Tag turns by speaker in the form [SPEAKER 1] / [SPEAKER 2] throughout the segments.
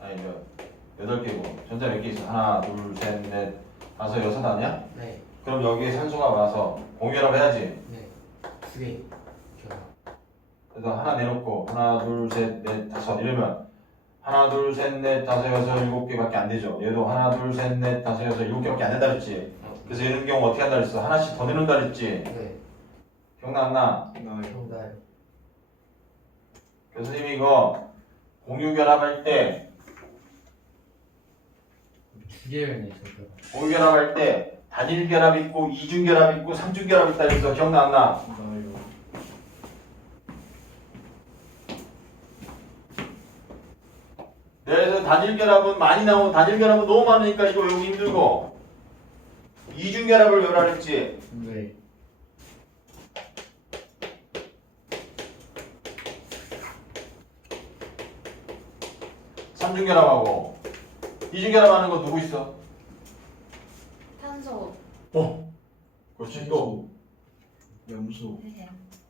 [SPEAKER 1] 아니 저 8개고 전자 몇 개 있어? 하나, 둘, 셋, 넷, 다섯, 여섯 아니야?
[SPEAKER 2] 네.
[SPEAKER 1] 그럼 여기에 산소가 와서 공결합 해야지.
[SPEAKER 2] 네. 2개. 결합.
[SPEAKER 1] 그래서 하나 내놓고 하나, 둘, 셋, 넷, 다섯 이러면 하나, 둘, 셋, 넷, 다섯, 여섯, 7개밖에 안 되죠. 얘도 하나, 둘, 셋, 넷, 다섯, 여섯, 7개밖에 안 된다 그랬지. 그래서 이런 경우 어떻게 한다 그랬어? 하나씩 더 내놓는다 그랬지.
[SPEAKER 2] 네.
[SPEAKER 1] 기억나 안 나?
[SPEAKER 2] 정답.
[SPEAKER 1] 교수님이 이거 공유결합할 때
[SPEAKER 2] 2개였네 저거.
[SPEAKER 1] 공유결합할 때 단일결합 있고 이중결합 있고 삼중결합 있다 그래서 기억나 안 나? 그래서 단일결합은 많이 나오고 단일결합은 너무 많으니까 이거 외우기 힘들고 이중결합을 외우라 그랬지.
[SPEAKER 2] 네.
[SPEAKER 1] 삼중결합하고 이중결합하는 거 누구 있어?
[SPEAKER 3] 탄소.
[SPEAKER 1] 그렇지 또
[SPEAKER 4] 염소.
[SPEAKER 3] 네.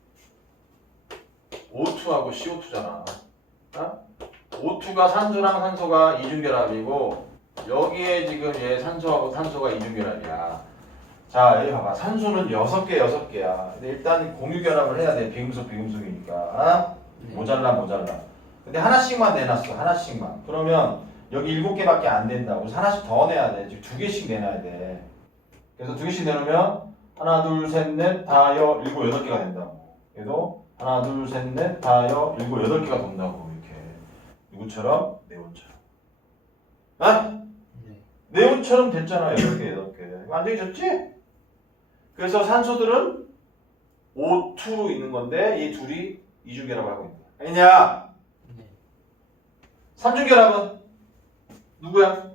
[SPEAKER 1] O2하고 CO2잖아. 어? O2가 산소랑 산소가 이중결합이고 여기에 지금 얘 산소하고 탄소가 이중결합이야. 자 여기 봐봐. 산소는 6개야. 근데 일단 공유결합을 해야 돼. 비금속이니까. 어?
[SPEAKER 2] 네.
[SPEAKER 1] 모자라. 근데 하나씩만 내놨어. 하나씩만. 그러면 여기 7개밖에 안 된다고. 그래서 하나씩 더 내야 돼. 지금 2개씩 내놔야 돼. 그래서 2개씩 내놓으면 하나, 둘, 셋, 넷, 다여, 7, 8개가 된다고. 얘도 하나, 둘, 셋, 넷, 다여, 7, 8개가 돈다고. 이렇게. 누구처럼? 네온처럼. 아?
[SPEAKER 2] 네.
[SPEAKER 1] 네온처럼 됐잖아. 8개. 이거 안 되겠지? 그래서 산소들은 O2로 있는 건데 이 둘이 이중결합을 하고 있는 거야. 아니냐?
[SPEAKER 2] 네.
[SPEAKER 1] 삼중결합은 누구야?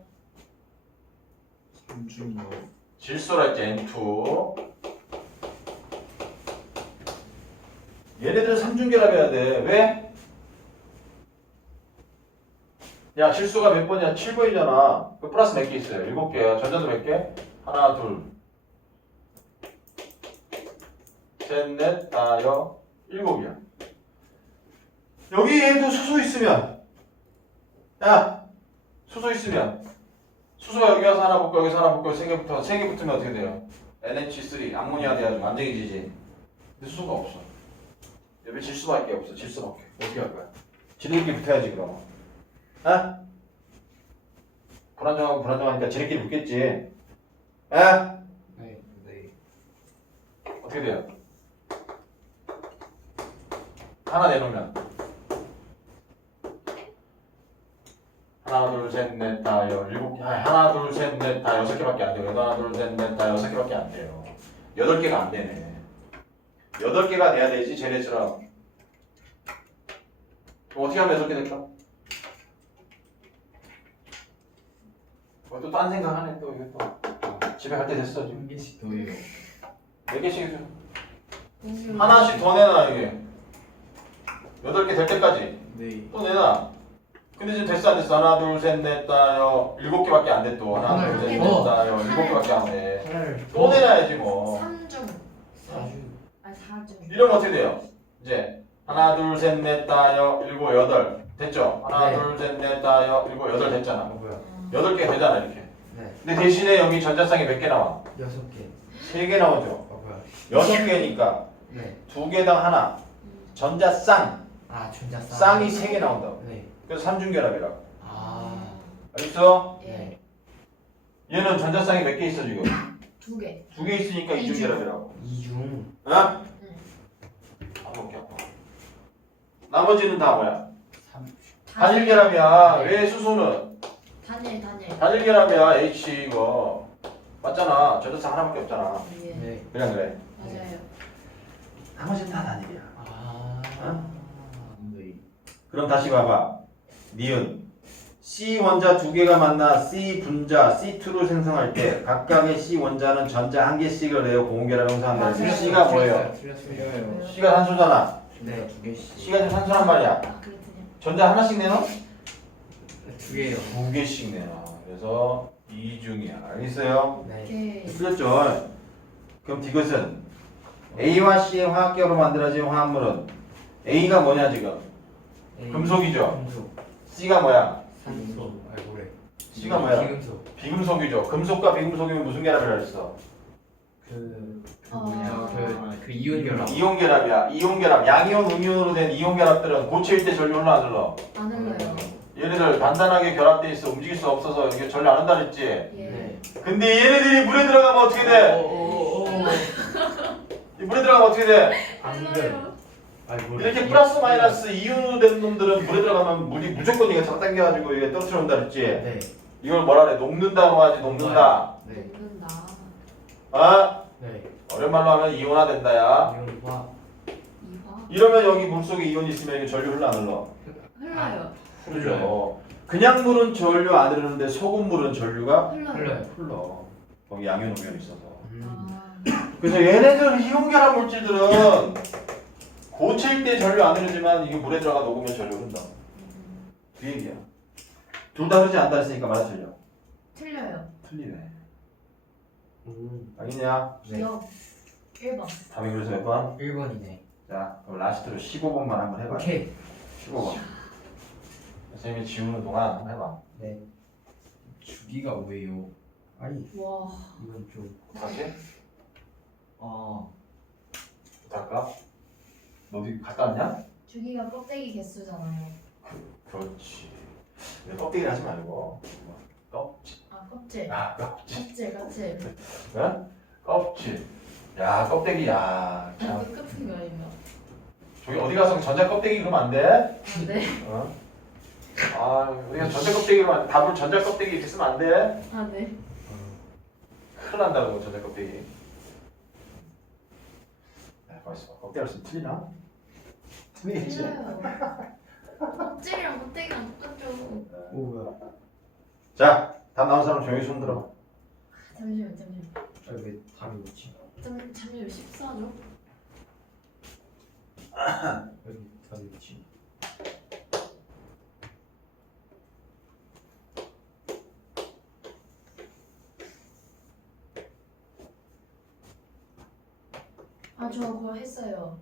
[SPEAKER 4] 삼중이요.
[SPEAKER 1] 질소라 했지. N2. 얘네들은 삼중결합해야 돼. 왜? 야 질소가 몇 번이야? 7번이잖아. 그 플러스 몇 개 있어요? 7개야. 전자도 몇 개? 하나, 둘, 셋, 넷, 다여, 7이야. 여기에도 수소 있으면 야 수소 있으면 수소가 여기 와서 하나 붙고 여기서 하나 붙고 3개 붙으면 어떻게 돼요? NH3 암모니아 돼가지고 안 되지지. 근데 수소가 없어. 옆에 질소밖에 없어. 질소밖에. 어떻게 할 거야? 지들끼리 붙어야지 그럼. 아? 불안정하니까 지들끼리 붙겠지. 아?
[SPEAKER 2] 네.
[SPEAKER 1] 어떻게 돼요? 하나 내놓으면 하나 둘 셋 넷 다 7개. 하나 둘 셋 넷 다 6개밖에 안 돼요. 하나 둘 셋 넷 다 6개밖에 안 돼요. 8개가 안 되네. 8개가 돼야 되지 쟤네처럼. 그럼 어떻게 하면 8개 될까? 또 딴 생각하네 또 이거 또. 집에 갈 때 됐어 지금.
[SPEAKER 4] 한 개씩 더해요.
[SPEAKER 1] 4개씩 해줘.
[SPEAKER 3] 공유.
[SPEAKER 1] 하나씩 더 내놔 이게. 8개 될 때까지.
[SPEAKER 4] 네.
[SPEAKER 1] 또 내놔. 근데 지금 됐어 안 됐어? 하나 둘 셋 넷 다여 7개밖에 안 돼 또. 하나 둘 셋 넷 다여 7개밖에 안 돼.
[SPEAKER 2] 하나를
[SPEAKER 1] 또 내놔야지 뭐.
[SPEAKER 3] 3중.
[SPEAKER 2] 4주.
[SPEAKER 3] 아 4중.
[SPEAKER 1] 이러면 어떻게 돼요? 이제 하나 둘 셋 넷 다여 7, 8 됐죠? 하나
[SPEAKER 2] 네.
[SPEAKER 1] 둘 셋 넷 다여 7, 8 됐잖아.
[SPEAKER 2] 뭐야?
[SPEAKER 1] 8개 되잖아 이렇게.
[SPEAKER 2] 네.
[SPEAKER 1] 근데 대신에 여기 전자쌍이 몇 개 나와?
[SPEAKER 2] 6개.
[SPEAKER 1] 3개 나오죠.
[SPEAKER 2] 뭐야?
[SPEAKER 1] 6개니까
[SPEAKER 2] 네.
[SPEAKER 1] 2개당 하나. 전자쌍.
[SPEAKER 2] 아 전자쌍.
[SPEAKER 1] 쌍이 3개 나온다고.
[SPEAKER 2] 네.
[SPEAKER 1] 그래서 삼중결합이라고.
[SPEAKER 2] 아.
[SPEAKER 1] 알겠어?
[SPEAKER 3] 예.
[SPEAKER 1] 얘는 전자쌍이 몇 개 있어 지금?
[SPEAKER 3] 2개.
[SPEAKER 1] 2개 있으니까
[SPEAKER 3] 이중.
[SPEAKER 1] 이중결합이라고.
[SPEAKER 2] 이중.
[SPEAKER 1] 어?
[SPEAKER 3] 응.
[SPEAKER 1] 아무렇게 아파. 나머지는 다 뭐야?
[SPEAKER 2] 3.
[SPEAKER 1] 단일결합이야.
[SPEAKER 2] 네.
[SPEAKER 1] 왜 수소는?
[SPEAKER 3] 단일.
[SPEAKER 1] 단일결합이야. H 이거 맞잖아. 전자쌍 하나밖에 없잖아.
[SPEAKER 3] 예.
[SPEAKER 2] 네.
[SPEAKER 1] 그냥 그래.
[SPEAKER 3] 맞아요.
[SPEAKER 1] 나머지는 다 단일이야.
[SPEAKER 2] 아.
[SPEAKER 4] 네.
[SPEAKER 1] 그럼 다시 봐봐. 니은 C 원자 2개가 만나 C 분자 C2를 생성할 때 각각의 C 원자는 전자 1개씩을 내어 공결합 형성한다.
[SPEAKER 3] 맞아요.
[SPEAKER 1] C가 뭐예요?
[SPEAKER 2] 틀렸어요.
[SPEAKER 1] C가 산소잖아.
[SPEAKER 2] 네.
[SPEAKER 4] 두 개씩.
[SPEAKER 1] C가 지금 산소란 말이야.
[SPEAKER 3] 아 그렇군요.
[SPEAKER 1] 전자 하나씩 내놔?
[SPEAKER 2] 2개요.
[SPEAKER 1] 2개씩 내놔. 그래서 이중이야. 알겠어요?
[SPEAKER 2] 네.
[SPEAKER 3] 오케이.
[SPEAKER 1] 틀렸죠? 그럼 이것은 A와 C의 화학계로 만들어진 화합물은 A가 뭐냐 지금?
[SPEAKER 2] A.
[SPEAKER 1] 금속이죠?
[SPEAKER 2] 금속.
[SPEAKER 1] C가 뭐야?
[SPEAKER 2] 산소. 아 뭐래.
[SPEAKER 1] C가 뭐야?
[SPEAKER 2] 비금속.
[SPEAKER 1] 비금속이죠. 금속과 비금속이면 무슨 결합이라 했어?
[SPEAKER 2] 그 이온 결합.
[SPEAKER 1] 이온 결합이야. 이온 결합. 양이온, 음이온으로 된 이온 결합들은 고체일 때 전류 흘러 안 흘러?
[SPEAKER 3] 안 흘러요.
[SPEAKER 1] 얘네들 단단하게 결합돼 있어. 움직일 수 없어서 이게 전류 안 한다 그랬지?
[SPEAKER 3] 예.
[SPEAKER 2] 네.
[SPEAKER 1] 근데 얘네들이 물에 들어가면 어떻게 돼? 이 물에 들어가면 어떻게 돼?
[SPEAKER 2] 방금. 아 뭐래.
[SPEAKER 1] 이렇게 플러스 마이너스 이온으로 된 놈들은 물에 들어가면 물이 무조건 이게 잡아당겨가지고 이게 떨어져 온다 그랬지?
[SPEAKER 2] 네.
[SPEAKER 1] 이걸 뭐라 그래? 녹는다고 하지. 녹는다.
[SPEAKER 2] 네.
[SPEAKER 3] 녹는다.
[SPEAKER 1] 아?
[SPEAKER 2] 네.
[SPEAKER 1] 어려운 말로 하면 이온화된다야.
[SPEAKER 2] 이온화.
[SPEAKER 3] 이화
[SPEAKER 1] 이러면 여기 물속에 이온이 있으면 이게 전류 흘러 안 흘러?
[SPEAKER 3] 흘러요.
[SPEAKER 1] 흘러. 그냥 물은 전류 안 흐르는데 소금 물은 전류가
[SPEAKER 3] 흘러요.
[SPEAKER 2] 흘러요.
[SPEAKER 1] 흘러. 거기 양이온, 음이온 있어서.
[SPEAKER 3] 아,
[SPEAKER 1] 그래서 얘네들 이온 결합 물질들은 고체일 때 전류 안 흐르지만 이게 물에 들어가 녹으면 전류 흐른다. 그 얘기야. 둘 다 흐르지 않다 했으니까 맞아 틀려.
[SPEAKER 3] 틀려요.
[SPEAKER 1] 틀리네. 알겠냐?
[SPEAKER 3] 기억 1번.
[SPEAKER 1] 답이 그래서 몇 번?
[SPEAKER 2] 1번이네.
[SPEAKER 1] 자, 그럼 라스트로 15번만 한번 해봐.
[SPEAKER 2] 오케이.
[SPEAKER 1] 15번. 선생님이 지우는 동안 한번 해봐.
[SPEAKER 2] 네.
[SPEAKER 4] 주기가 왜요?
[SPEAKER 2] 아니
[SPEAKER 3] 와.
[SPEAKER 2] 이건 좀.
[SPEAKER 1] 다시?
[SPEAKER 4] 아
[SPEAKER 1] 부탁할까? 너 어디 갔다 왔냐?
[SPEAKER 3] 주기가 껍데기 개수잖아요.
[SPEAKER 1] 그렇지. 근데 껍데기 하지 말고. 껍질.
[SPEAKER 3] 아 껍질.
[SPEAKER 1] 아, 껍질.
[SPEAKER 3] 껍질.
[SPEAKER 1] 응? 껍질. 야, 껍데기. 야, 참.
[SPEAKER 3] 끝인 거 아닌가?
[SPEAKER 1] 저기 어디 가서 전자 껍데기 그러면 안 돼?
[SPEAKER 3] 아, 네.
[SPEAKER 1] 어? 아, 우리가 전자 껍데기 그러면 답을 전자 껍데기 이렇게 쓰면 안 돼?
[SPEAKER 3] 아 네.
[SPEAKER 1] 큰일 난다고 전자 껍데기. 야, 맛있어. 껍데기를 쓰면 틀리나? 틀리겠지.
[SPEAKER 3] 틀려요. 껍질이랑 껍데기랑 똑같죠.
[SPEAKER 2] 오 뭐야.
[SPEAKER 1] 자, 답 나온 사람 조용히 손 들어.
[SPEAKER 3] 잠시만.
[SPEAKER 2] 아왜 답이 뭐지?
[SPEAKER 3] 잠시만 14죠?
[SPEAKER 2] 여기 답이 뭐지?
[SPEAKER 3] 아 저 그거 했어요.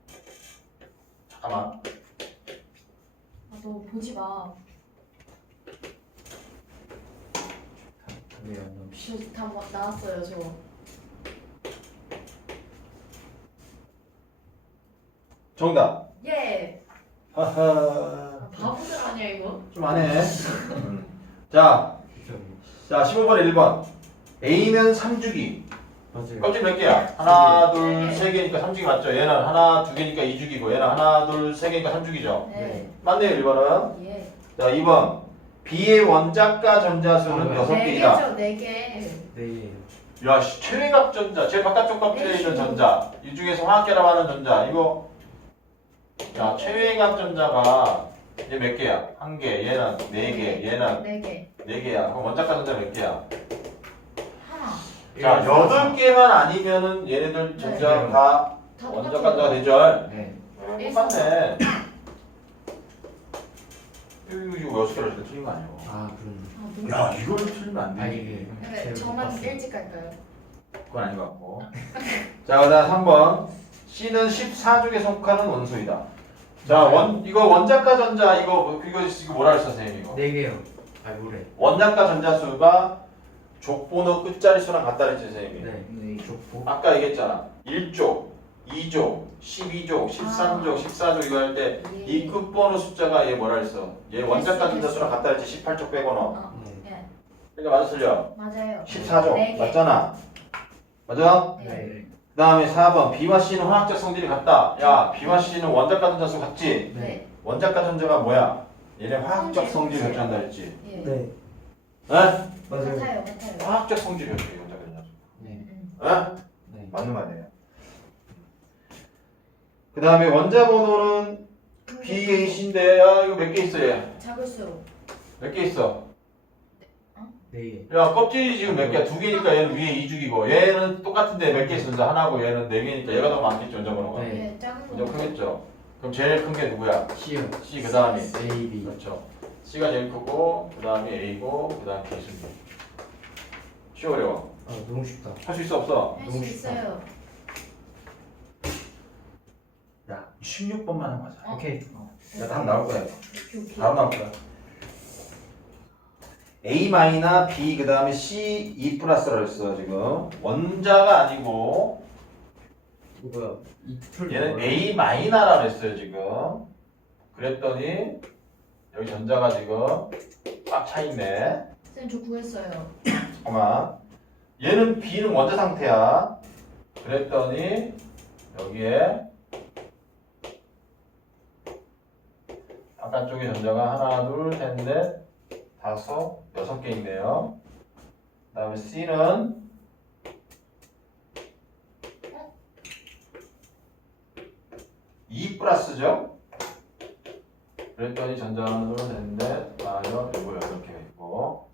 [SPEAKER 1] 잠깐만.
[SPEAKER 3] 아 너 보지 마.
[SPEAKER 2] 답이 안 나오지.
[SPEAKER 3] 저다 나왔어요 저.
[SPEAKER 1] 정답.
[SPEAKER 3] 예.
[SPEAKER 1] 하하.
[SPEAKER 3] 아, 바보들 아니야 이거?
[SPEAKER 1] 좀 안 해. 자, 자, 15번에 1번. A는 3주기.
[SPEAKER 2] 맞아요.
[SPEAKER 1] 껍질 몇 개야? 하나, 둘, 세 개니까 3주기 맞죠? 얘는 하나, 두 개니까 2주기고 얘는 하나, 둘, 세 개니까 3주기죠?
[SPEAKER 3] 네.
[SPEAKER 1] 맞네요, 1번은.
[SPEAKER 3] 예.
[SPEAKER 1] 자, 2번. B의 원자가 전자수는
[SPEAKER 2] 어,
[SPEAKER 1] 6개이다.
[SPEAKER 3] 4개죠 4개.
[SPEAKER 2] 네.
[SPEAKER 1] 야, 씨, 최외각 전자, 제일 바깥쪽 껍질에 있는 전자. 이 중에서 화학결합하는 전자. 이거. 야, 최외각 전자가 얘 몇 개야? 1개, 얘는 4개, 얘는
[SPEAKER 3] 4개.
[SPEAKER 1] 4개야. 그럼 원자가 전자 몇 개야?
[SPEAKER 3] 하나.
[SPEAKER 1] 자, 8개만 아니면은 얘네들 전자
[SPEAKER 3] 네.
[SPEAKER 1] 다
[SPEAKER 3] 다
[SPEAKER 1] 원자가
[SPEAKER 3] 똑같아요.
[SPEAKER 1] 전자가 되죠?
[SPEAKER 2] 네.
[SPEAKER 1] 똑같네. 이거 6개를 이렇게 틀린 거 아니에요?
[SPEAKER 2] 아 그럼.
[SPEAKER 3] 아, 너무
[SPEAKER 1] 야, 이걸 틀리면 안
[SPEAKER 2] 아니
[SPEAKER 1] 되지.
[SPEAKER 3] 네, 저만 일찍 갈까요?
[SPEAKER 1] 그건 아닌 것 같고. 자, 그다음 3번. C는 14族에 속하는 원소이다. 자, 이거 원자가 전자 이거 뭐라 했어, 선생님 이거?
[SPEAKER 2] 4개요. 아 뭐래.
[SPEAKER 1] 원자가 전자수가 족번호 끝자리수랑 같다 그랬지, 선생님이.
[SPEAKER 2] 네.
[SPEAKER 4] 네.
[SPEAKER 2] 좋고.
[SPEAKER 1] 아까 얘기했잖아. 1족, 2족, 12족, 13족, 14족 이거 할 때 이 끝번호 숫자가 얘 뭐라 했어? 얘 원자가 전자수랑 같다 그랬지, 18족 빼고는.
[SPEAKER 2] 네.
[SPEAKER 3] 네.
[SPEAKER 1] 그러니까 맞아 틀려?
[SPEAKER 3] 맞아요.
[SPEAKER 1] 14족
[SPEAKER 3] 네 개.
[SPEAKER 1] 맞잖아. 맞아?
[SPEAKER 3] 네.
[SPEAKER 4] 네.
[SPEAKER 1] 그 다음에 4번 B와 C는 화학적 성질이 같다. 야, B와 C는 원자가 전자수 같지?
[SPEAKER 3] 네.
[SPEAKER 1] 원자가 전자가 뭐야? 얘네 화학적
[SPEAKER 3] 성질.
[SPEAKER 1] 성질을 결정한다 그랬지?
[SPEAKER 3] 예.
[SPEAKER 2] 네.
[SPEAKER 1] 에?
[SPEAKER 2] 맞아요.
[SPEAKER 3] 같아요.
[SPEAKER 1] 화학적 성질이 어떻게 원자가 전자수?
[SPEAKER 2] 네.
[SPEAKER 1] 에?
[SPEAKER 2] 네.
[SPEAKER 1] 맞는 말이에요. 그 다음에 원자 번호는 BAC인데 이거 몇 개 있어 얘?
[SPEAKER 3] 작을수록.
[SPEAKER 1] 몇 개 있어?
[SPEAKER 2] 4개.
[SPEAKER 1] 야, 껍질이 지금 몇 개야? 2개니까 얘는 위에 2죽이고 얘는 똑같은데 몇 개 있어? 하나고 얘는 4개니까 얘가 더 많겠죠, 원자 번호가.
[SPEAKER 2] 네.
[SPEAKER 3] 예, 작은
[SPEAKER 1] 원자
[SPEAKER 3] 거.
[SPEAKER 1] 크겠죠? 그럼 제일 큰 게 누구야?
[SPEAKER 2] C요.
[SPEAKER 1] C 그 다음에
[SPEAKER 2] A, B.
[SPEAKER 1] 그렇죠. C가 제일 크고 그 다음에 A고 그 다음에 B 순위. 쉬워 어려워?
[SPEAKER 2] 아 너무 쉽다.
[SPEAKER 1] 할 수 있어 없어?
[SPEAKER 3] 할 수
[SPEAKER 2] 너무 쉽다.
[SPEAKER 3] 있어요.
[SPEAKER 1] 야, 16번만 하면 하자.
[SPEAKER 2] 오케이.
[SPEAKER 1] 야, 답 나올 거야.
[SPEAKER 3] 오케이.
[SPEAKER 1] 바로 나올 거야. A 마이너 B 그 다음에 C E 플러스라고 했어 지금. 원자가 아니고
[SPEAKER 2] 이거 뭐야? 이틀
[SPEAKER 1] 얘는 A 마이너라고 했어요 지금. 그랬더니 여기 전자가 지금 꽉 차 있네.
[SPEAKER 3] 쌤, 저 구했어요.
[SPEAKER 1] 잠깐만. 얘는 B는 원자 상태야. 그랬더니 여기에 바깥쪽에 전자가 하나, 둘, 셋, 넷, 다섯, 6개 있네요. 그 다음에 C는 E 플러스죠? 그랬더니 전자 하나, 둘, 셋, 넷, 마이너, 그리고 6개가 있고.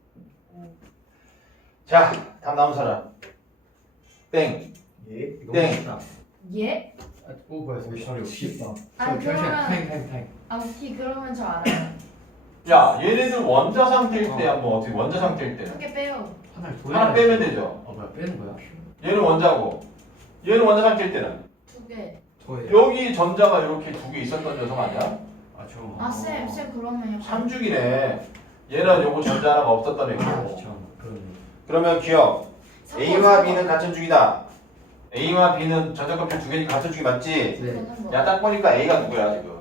[SPEAKER 1] 자, 다음 남은 사람. 땡.
[SPEAKER 2] 예? 너무
[SPEAKER 1] 땡.
[SPEAKER 2] 쉽다.
[SPEAKER 3] 예?
[SPEAKER 2] 오 뭐야?
[SPEAKER 4] 오, 쉽다.
[SPEAKER 3] 아, 그러면
[SPEAKER 2] 타임.
[SPEAKER 3] 아, 오케이. 그러면 저 알아요.
[SPEAKER 1] 야, 얘네들 원자 상태일 때 한번 어떻게 원자 상태일 때는
[SPEAKER 3] 한 개 빼요.
[SPEAKER 2] 하나를 더
[SPEAKER 1] 하나
[SPEAKER 2] 해야지.
[SPEAKER 1] 빼면 되죠.
[SPEAKER 2] 어 뭐야? 빼는 거야?
[SPEAKER 1] 얘는 원자고 얘는 원자 상태일 때는
[SPEAKER 3] 두 개.
[SPEAKER 2] 더 해.
[SPEAKER 1] 여기 전자가 이렇게 두 개 있었던 녀석 아니야?
[SPEAKER 2] 아 저.
[SPEAKER 3] 아, 쌤, 그러면요.
[SPEAKER 1] 삼죽이네. 얘는 요거 전자 하나가 없었던
[SPEAKER 2] 아
[SPEAKER 1] 애고.
[SPEAKER 2] 저. 그러네.
[SPEAKER 1] 그러면 기억.
[SPEAKER 3] 삼번,
[SPEAKER 1] A와
[SPEAKER 3] 삼번.
[SPEAKER 1] B는 같은 죽이다. A와 B는 전자 값이 두 개니까 같은 죽이 맞지?
[SPEAKER 2] 네.
[SPEAKER 3] 저는 뭐.
[SPEAKER 1] 야, 딱 보니까 A가 누구야 지금?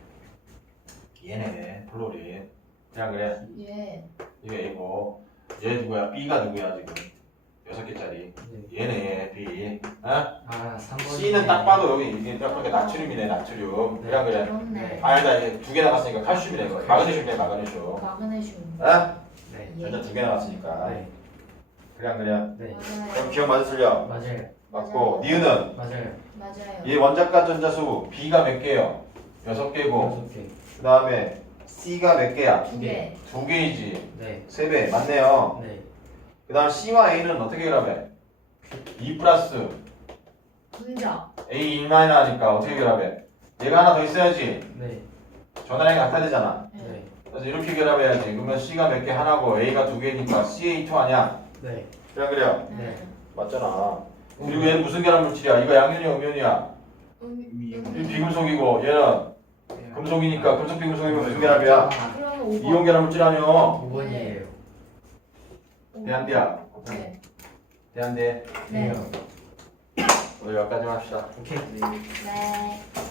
[SPEAKER 1] 얘네 플로리. 그냥 그래.
[SPEAKER 3] 예.
[SPEAKER 1] 이게 A고 얘 누구야? B가 누구야 지금? 6개짜리.
[SPEAKER 2] 네.
[SPEAKER 1] 얘네 얘 B. 어?
[SPEAKER 2] 아 3번.
[SPEAKER 1] C는 딱 봐도 여기 이게 딱 보니까 나트륨이네 나트륨. 그냥 그래.
[SPEAKER 3] 그렇네.
[SPEAKER 1] 아니다 이제 두 개 나갔으니까 칼슘이네 이거. 마그네슘이네 마그네슘.
[SPEAKER 3] 마그네슘.
[SPEAKER 1] 어?
[SPEAKER 2] 네.
[SPEAKER 3] 예.
[SPEAKER 1] 전자 두 개 나갔으니까.
[SPEAKER 2] 네.
[SPEAKER 1] 그냥 그냥.
[SPEAKER 2] 네.
[SPEAKER 1] 그럼
[SPEAKER 3] 맞아요.
[SPEAKER 1] 기억 맞아 틀려?
[SPEAKER 2] 맞아요.
[SPEAKER 1] 맞고 니은은
[SPEAKER 2] 맞아요.
[SPEAKER 3] 맞아요.
[SPEAKER 1] 얘 원자가 전자수 B가 몇 개요? 6개고
[SPEAKER 2] 6개.
[SPEAKER 1] 그 다음에 C가 몇 개야?
[SPEAKER 3] 두 개.
[SPEAKER 1] 2개이지.
[SPEAKER 2] 네.
[SPEAKER 1] 3배 맞네요.
[SPEAKER 2] 네.
[SPEAKER 1] 그 다음 C와 A는 어떻게 결합해? E 플러스
[SPEAKER 3] 분자.
[SPEAKER 1] A 1 하니까 어떻게 결합해? 얘가 하나 더 있어야지.
[SPEAKER 2] 네.
[SPEAKER 1] 전화량이 같아야 되잖아.
[SPEAKER 3] 네.
[SPEAKER 2] 네.
[SPEAKER 1] 그래서 이렇게 결합해야지. 그러면 C가 몇 개 하나고 A가 2개니까 CA2 아니야?
[SPEAKER 2] 네.
[SPEAKER 1] 그래요.
[SPEAKER 2] 네.
[SPEAKER 1] 맞잖아. 그리고 얘는 무슨 결합 물질이야? 이거 양면이야, 음면이야? 이 비금속이고 얘는 금속이니까 금속 비금속이면 무슨 결합이야?
[SPEAKER 3] 아, 그러면 5번.
[SPEAKER 1] 이온 결합 물질 아니야?
[SPEAKER 2] 5번이에요.
[SPEAKER 1] 대한대야.
[SPEAKER 3] 네.
[SPEAKER 1] 대한대.
[SPEAKER 3] 네.
[SPEAKER 1] 오늘 여기까지만 합시다.
[SPEAKER 2] 오케이.
[SPEAKER 3] 네.